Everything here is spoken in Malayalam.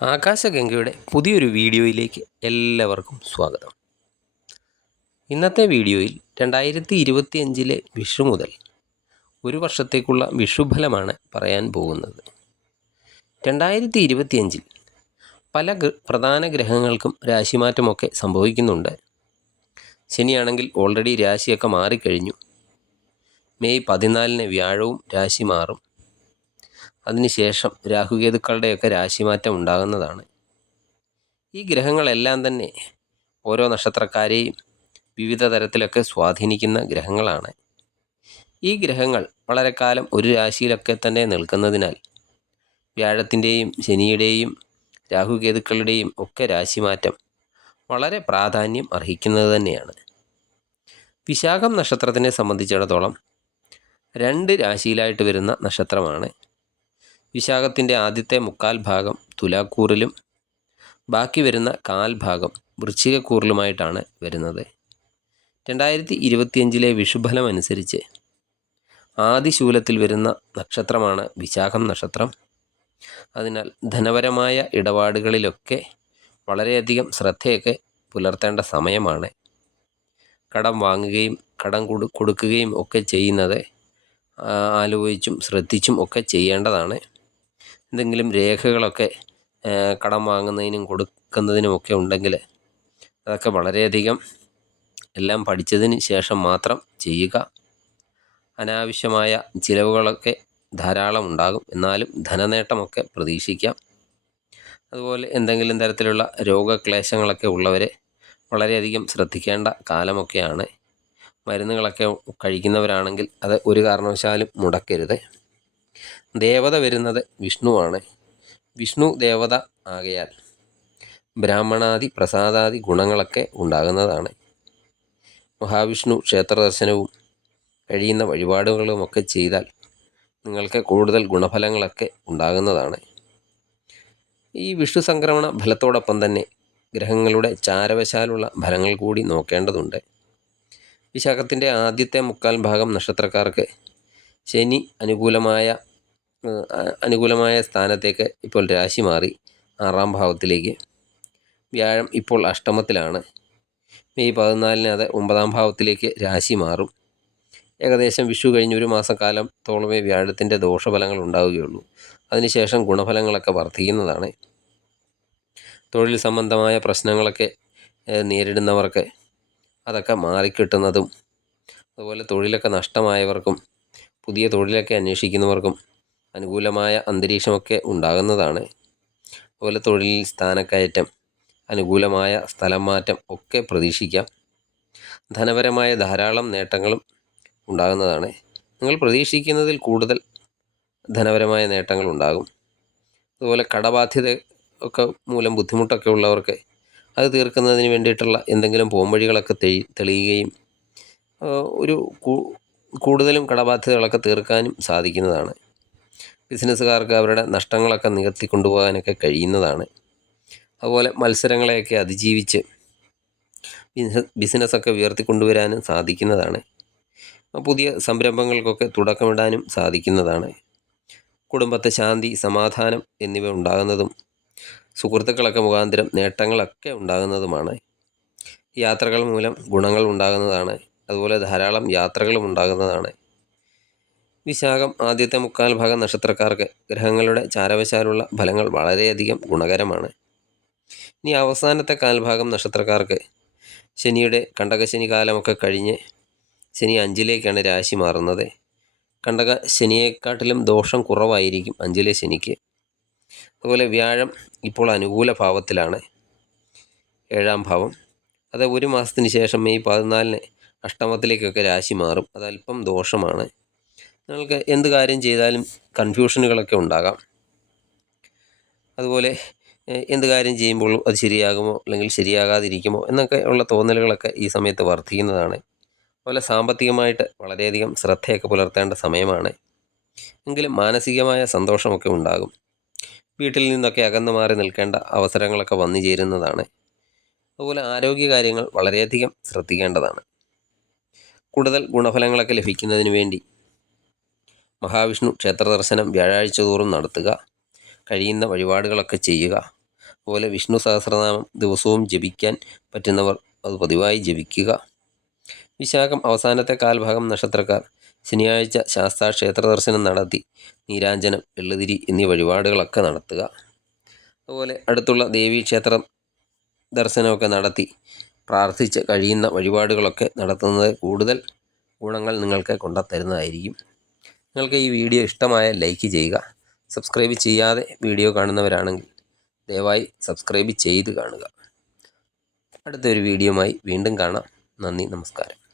ആകാശഗംഗയുടെ പുതിയൊരു വീഡിയോയിലേക്ക് എല്ലാവർക്കും സ്വാഗതം. ഇന്നത്തെ വീഡിയോയിൽ രണ്ടായിരത്തി ഇരുപത്തി അഞ്ചിലെ വിഷു മുതൽ ഒരു വർഷത്തേക്കുള്ള വിഷുഫലമാണ് പറയാൻ പോകുന്നത്. രണ്ടായിരത്തി ഇരുപത്തിയഞ്ചിൽ പല പ്രധാന ഗ്രഹങ്ങൾക്കും രാശിമാറ്റമൊക്കെ സംഭവിക്കുന്നുണ്ട്. ശനിയാണെങ്കിൽ ഓൾറെഡി രാശിയൊക്കെ മാറിക്കഴിഞ്ഞു. മെയ് പതിനാലിന് വ്യാഴവും രാശി മാറും. അതിനുശേഷം രാഹുകേതുക്കളുടെയൊക്കെ രാശിമാറ്റം ഉണ്ടാകുന്നതാണ്. ഈ ഗ്രഹങ്ങളെല്ലാം തന്നെ ഓരോ നക്ഷത്രക്കാരെയും വിവിധ തരത്തിലൊക്കെ സ്വാധീനിക്കുന്ന ഗ്രഹങ്ങളാണ്. ഈ ഗ്രഹങ്ങൾ വളരെ കാലം ഒരു രാശിയിലൊക്കെ തന്നെ നിൽക്കുന്നതിനാൽ വ്യാഴത്തിന്റെയും ശനിയുടെയും രാഹുകേതുക്കളുടെയും ഒക്കെ രാശിമാറ്റം വളരെ പ്രാധാന്യം അർഹിക്കുന്നത് തന്നെയാണ്. വിശാഖം നക്ഷത്രത്തിനെ സംബന്ധിച്ചിടത്തോളം രണ്ട് രാശിയിലായിട്ട് വരുന്ന നക്ഷത്രമാണ് വിശാഖത്തിന്റെ ആദ്യത്തെ മുക്കാൽ ഭാഗം തുലാക്കൂറിലും ബാക്കി വരുന്ന കാൽ ഭാഗം വൃശ്ചികക്കൂറിലുമായിട്ടാണ് വരുന്നത്. രണ്ടായിരത്തി ഇരുപത്തിയഞ്ചിലെ വിഷുഫലം അനുസരിച്ച് ആദിശൂലത്തിൽ വരുന്ന നക്ഷത്രമാണ് വിശാഖം നക്ഷത്രം. അതിനാൽ ധനപരമായ ഇടപാടുകളിലൊക്കെ വളരെയധികം ശ്രദ്ധയൊക്കെ പുലർത്തേണ്ട സമയമാണ്. കടം വാങ്ങുകയും കടം കൊടു കൊടുക്കുകയും ഒക്കെ ചെയ്യുന്നത് ആലോചിച്ചും ശ്രദ്ധിച്ചും ഒക്കെ ചെയ്യേണ്ടതാണ്. എന്തെങ്കിലും രേഖകളൊക്കെ കടം വാങ്ങുന്നതിനും കൊടുക്കുന്നതിനുമൊക്കെ ഉണ്ടെങ്കിൽ അതൊക്കെ വളരെയധികം എല്ലാം പഠിച്ചതിന് ശേഷം മാത്രം ചെയ്യുക. അനാവശ്യമായ ചിലവുകളൊക്കെ ധാരാളം ഉണ്ടാകും. എന്നാലും ധനനേട്ടമൊക്കെ പ്രതീക്ഷിക്കാം. അതുപോലെ എന്തെങ്കിലും തരത്തിലുള്ള രോഗക്ലേശങ്ങളൊക്കെ ഉള്ളവരെ വളരെയധികം ശ്രദ്ധിക്കേണ്ട കാലമൊക്കെയാണ്. മരുന്നുകളൊക്കെ കഴിക്കുന്നവരാണെങ്കിൽ അത് ഒരു കാരണവശാലും മുടക്കരുത്. ദേവത വരുന്നത് വിഷ്ണുവാണ്. വിഷ്ണു ദേവത ആകയാൽ ബ്രാഹ്മണാദി പ്രസാദാദി ഗുണങ്ങളൊക്കെ ഉണ്ടാകുന്നതാണ്. മഹാവിഷ്ണു ക്ഷേത്ര ദർശനവും കഴിയുന്ന വഴിപാടുകളുമൊക്കെ ചെയ്താൽ നിങ്ങൾക്ക് കൂടുതൽ ഗുണഫലങ്ങളൊക്കെ ഉണ്ടാകുന്നതാണ്. ഈ വിഷ്ണു സംക്രമണ ഫലത്തോടൊപ്പം തന്നെ ഗ്രഹങ്ങളുടെ ചാരവശാലുള്ള ഫലങ്ങൾ കൂടി നോക്കേണ്ടതുണ്ട്. വിശാഖത്തിന്റെ ആദ്യത്തെ മുക്കാൽ ഭാഗം നക്ഷത്രക്കാർക്ക് ശനി അനുകൂലമായ അനുകൂലമായ സ്ഥാനത്തേക്ക് ഇപ്പോൾ രാശി മാറി ആറാം ഭാവത്തിലേക്ക്. വ്യാഴം ഇപ്പോൾ അഷ്ടമത്തിലാണ്. മെയ് പതിനാലിന് അത് ഒമ്പതാം ഭാവത്തിലേക്ക് രാശി മാറും. ഏകദേശം വിഷു കഴിഞ്ഞ് ഒരു മാസക്കാലത്തോളമേ വ്യാഴത്തിന്റെ ദോഷഫലങ്ങൾ ഉണ്ടാവുകയുള്ളൂ. അതിനുശേഷം ഗുണഫലങ്ങളൊക്കെ വർദ്ധിക്കുന്നതാണ്. തൊഴിൽ സംബന്ധമായ പ്രശ്നങ്ങളൊക്കെ നേരിടുന്നവർക്ക് അതൊക്കെ മാറിക്കിട്ടുന്നതും അതുപോലെ തൊഴിലൊക്കെ നഷ്ടമായവർക്കും പുതിയ തൊഴിലൊക്കെ അന്വേഷിക്കുന്നവർക്കും അനുകൂലമായ അന്തരീക്ഷമൊക്കെ ഉണ്ടാകുന്നതാണ്. അതുപോലെ തൊഴിലിൽ സ്ഥാനക്കയറ്റം അനുകൂലമായ സ്ഥലം മാറ്റം ഒക്കെ പ്രതീക്ഷിക്കാം. ധനപരമായ ധാരാളം നേട്ടങ്ങളും ഉണ്ടാകുന്നതാണ്. നിങ്ങൾ പ്രതീക്ഷിക്കുന്നതിൽ കൂടുതൽ ധനപരമായ നേട്ടങ്ങൾ ഉണ്ടാകും. അതുപോലെ കടബാധ്യത ഒക്കെ മൂലം ബുദ്ധിമുട്ടൊക്കെ ഉള്ളവർക്ക് അത് തീർക്കുന്നതിന് വേണ്ടിയിട്ടുള്ള എന്തെങ്കിലും പോംവഴികളൊക്കെ തെളി തെളിയുകയും ഒരു കൂടുതലും കടബാധ്യതകളൊക്കെ തീർക്കാനും സാധിക്കുന്നതാണ്. ബിസിനസ്സുകാർക്ക് അവരുടെ നഷ്ടങ്ങളൊക്കെ നികത്തി കൊണ്ടുപോകാനൊക്കെ കഴിയുന്നതാണ്. അതുപോലെ മത്സരങ്ങളെയൊക്കെ അതിജീവിച്ച് ബിസിനസ് ബിസിനസ്സൊക്കെ ഉയർത്തിക്കൊണ്ടുവരാനും സാധിക്കുന്നതാണ്. പുതിയ സംരംഭങ്ങൾക്കൊക്കെ തുടക്കമിടാനും സാധിക്കുന്നതാണ്. കുടുംബത്തെ ശാന്തി സമാധാനം എന്നിവ ഉണ്ടാകുന്നതും സുഹൃത്തുക്കളൊക്കെ മുഖാന്തരം നേട്ടങ്ങളൊക്കെ ഉണ്ടാകുന്നതുമാണ്. യാത്രകൾ മൂലം ഗുണങ്ങൾ ഉണ്ടാകുന്നതാണ്. അതുപോലെ ധാരാളം യാത്രകളും ഉണ്ടാകുന്നതാണ്. വിശാഖം ആദ്യത്തെ മുക്കാൽ ഭാഗം നക്ഷത്രക്കാർക്ക് ഗ്രഹങ്ങളുടെ ചാരവശാലുള്ള ഫലങ്ങൾ വളരെയധികം ഗുണകരമാണ്. ഇനി അവസാനത്തെ കാൽഭാഗം നക്ഷത്രക്കാർക്ക് ശനിയുടെ കണ്ടകശനി കാലമൊക്കെ കഴിഞ്ഞ് ശനി അഞ്ചിലേക്കാണ് രാശി മാറുന്നത്. കണ്ടക ശനിയെക്കാട്ടിലും ദോഷം കുറവായിരിക്കും അഞ്ചിലെ ശനിക്ക്. അതുപോലെ വ്യാഴം ഇപ്പോൾ അനുകൂല ഭാവത്തിലാണ് ഏഴാം ഭാവം. അത് ഒരു മാസത്തിന് ശേഷം മെയ് പതിനാലിന് അഷ്ടമത്തിലേക്കൊക്കെ രാശി മാറും. അതല്പം ദോഷമാണ്. നിങ്ങൾക്ക് എന്ത് കാര്യം ചെയ്താലും കൺഫ്യൂഷനുകളൊക്കെ ഉണ്ടാകാം. അതുപോലെ എന്ത് കാര്യം ചെയ്യുമ്പോൾ അത് ശരിയാകുമോ അല്ലെങ്കിൽ ശരിയാകാതിരിക്കുമോ എന്നൊക്കെ ഉള്ള തോന്നലുകളൊക്കെ ഈ സമയത്ത് വർദ്ധിക്കുന്നതാണ്. അതുപോലെ സാമ്പത്തികമായിട്ട് വളരെയധികം ശ്രദ്ധയൊക്കെ പുലർത്തേണ്ട സമയമാണ്. എങ്കിലും മാനസികമായ സന്തോഷമൊക്കെ ഉണ്ടാകും. വീട്ടിൽ നിന്നൊക്കെ അകന്നു മാറി നിൽക്കേണ്ട അവസരങ്ങളൊക്കെ വന്നു ചേരുന്നതാണ്. അതുപോലെ ആരോഗ്യകാര്യങ്ങൾ വളരെയധികം ശ്രദ്ധിക്കേണ്ടതാണ്. കൂടുതൽ ഗുണഫലങ്ങളൊക്കെ ലഭിക്കുന്നതിന് വേണ്ടി മഹാവിഷ്ണു ക്ഷേത്ര ദർശനം വ്യാഴാഴ്ച തോറും നടത്തുക. കഴിയുന്ന വഴിപാടുകളൊക്കെ ചെയ്യുക. അതുപോലെ വിഷ്ണു സഹസ്രനാമം ദിവസവും ജപിക്കാൻ പറ്റുന്നവർ അത് പതിവായി ജപിക്കുക. വിശാഖം അവസാനത്തെ കാൽഭാഗം നക്ഷത്രക്കാർ. ശനിയാഴ്ച ശാസ്താ ക്ഷേത്ര ദർശനം നടത്തി. നീരാഞ്ജനം എള്ളുതിരി എന്നീ വഴിപാടുകളൊക്കെ നടത്തുക. അതുപോലെ അടുത്തുള്ള ദേവീക്ഷേത്രം ദർശനമൊക്കെ നടത്തി. പ്രാർത്ഥിച്ച് കഴിയുന്ന വഴിപാടുകളൊക്കെ നടത്തുന്നത് കൂടുതൽ ഗുണങ്ങൾ നിങ്ങൾക്ക് കൊണ്ടുത്തരുന്നതായിരിക്കും. നിങ്ങൾക്ക് ഈ വീഡിയോ ഇഷ്ടമായ ലൈക്ക് ചെയ്യുക. സബ്സ്ക്രൈബ് ചെയ്യാതെ വീഡിയോ കാണുന്നവരാണെങ്കിൽ ദയവായി സബ്സ്ക്രൈബ് ചെയ്ത് കാണുക. അടുത്തൊരു വീഡിയോയുമായി വീണ്ടും കാണാം. നന്ദി നമസ്കാരം.